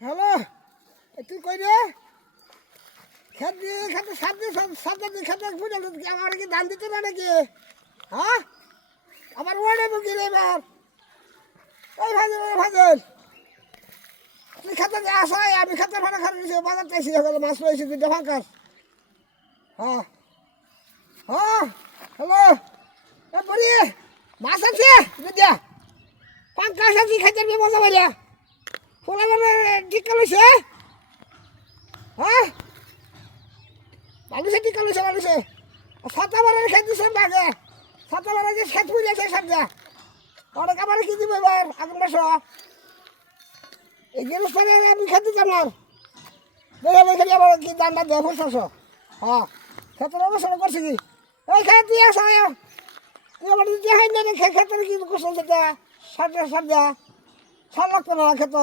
Hello তুই কই রে? খেত দিয়ে, খেতে সাত দিয়ে সাত দিয়ে খেতে বুঝে আমার কি ধান দিতে না নাকি? হ্যাঁ? আমার ওয়ার্ডে বুকি রে এবার? এই ভাজল এই ভাজল। তুই খেতে আসাই আমি খেতে ভাড়া দিয়েছি বাজার চাইছি হলো মাছ রয়েছে দুইটা ফাঁকাস হ্যাঁ। হ্যাঁ হ্যালো। বলি মাছ আছে? বুঝিয়া পাঙ্কাশ আছে খেতে মজা মানে ঠিক কালুছে হ্যাঁ মানুষে ঠিক কালুছে মানুষে সাতা বারের খেত দিছে বাগে সাতা বারে যে খেত পুড়ে আছে সামনে অনেক আমার কি দিব এবার আগুন বসো এই জিনিস পরে আমি খেতে জানার দেখে দেখে আবার কি দাম দাম দেয় ফুলছাস হ্যাঁ খেতের অবসর করছি কি ওই খেত দিয়ে আসা তুই আমার দিয়ে হয় না খেতের কি করছ যেটা সারটা সারটা সার লাগতো না খেত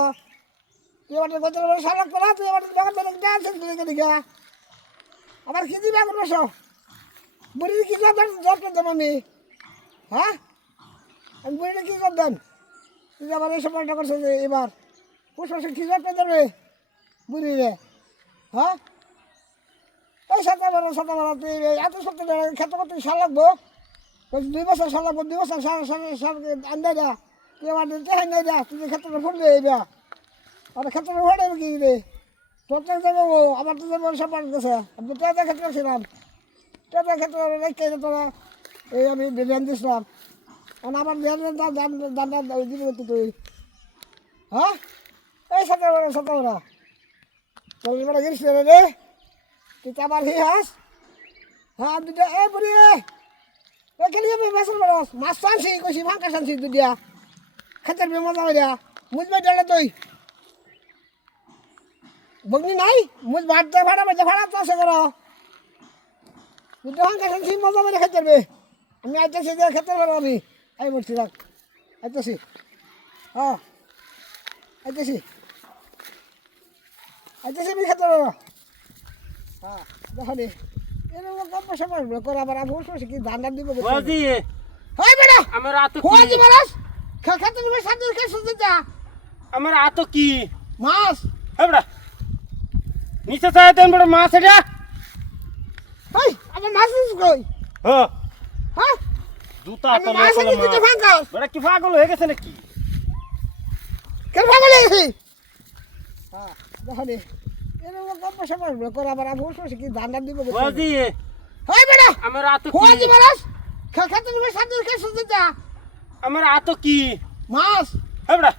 তুই এবার গত সার লাগতো না তুই এবার বাগান থেকে ডান্স দিকে দিকে আবার কি দিবে এখন বসো বুড়ির কি জব জব দেব আমি। হ্যাঁ? আমি বুড়ির কি জব দেন? তুই আবার এই সময়টা করছ যে এবার। পুষ মাসে কি জব দেবে বুড়ি রে হ্যাঁ? এই সাতটা বারো সাতটা বারো তুই এত সপ্তাহ খেতে করতে সার লাগবো? দুই বছর সার লাগবো, দুই বছর সার সার সার আন্দাই দা তুই আমার দিতে হয় নাই দা তুই ক্ষেত্রে ফুটবে এইটা আর ক্ষেত্রে ফুটে কি রে? প্রত্যেক যাব আমার তো যাব আমি তো টেটা ক্ষেত্রে ছিলাম টেটা ক্ষেত্রে রেখে তোরা এই আমি ধ্যান দিছিলাম। কারণ আমার ধ্যানের দাম দাম দাম দাম ওই দিবি তো তুই? হ্যাঁ? এই সাথে ওরা সাথে ওরা তোর এবার গেছিস রে তুই তো হাস। হ্যাঁ দুটো এই বুড়ি এখানে আমি মাছের মাছ আনছি, কইছি ভাঙ্কা আনছি দুটিয়া খেতের মজা হইয়া মুজবে ডালে তুই। নাই মুজ ভাত দে ভাড়া বাজে ভাড়া তো আছে করো দুটো ভাঙ্কা আনছি মজা মেরে খেতের বে আমি আইতেছি যে খেতে পারব আমি। আই বলছি রাখ। আইতেছি। হ্যাঁ আইতেছি। আইতেছি আমি খেতে পারব। হ্যাঁ দেখো নি এরকম কম পয়সা পারবে করে আবার আমি বসে কি ধান ধান দিব হয় বেটা আমার আতো হওয়া কি মারাস খেতে তুমি সাত দিন খেয়ে সুন্দর যা আমার আতো কি? মাছ? এবড়া নিচে চাই দেন বড় মাছ এটা। হই আমার মাছ কই? হ্যাঁ হ্যাঁ? জুতা আমি তো মাছ নকল দিতে দিতে ফাঁকা বড় কি পাগল হয়ে গেছে নাকি? কেন লেগেছি হ্যাঁ দেখো নি। এরকম কম পয়সা পারবে করে আবার আমি বসে কি ধান দিব বাজি হয় বেটা আমার আতো কি মারাস খেতে তুমি দিন খেয়ে সুন্দর যা। আমার আতো কি মাছ এবড়া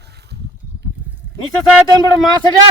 নিচে চাই দেন বড় মাছ এটা।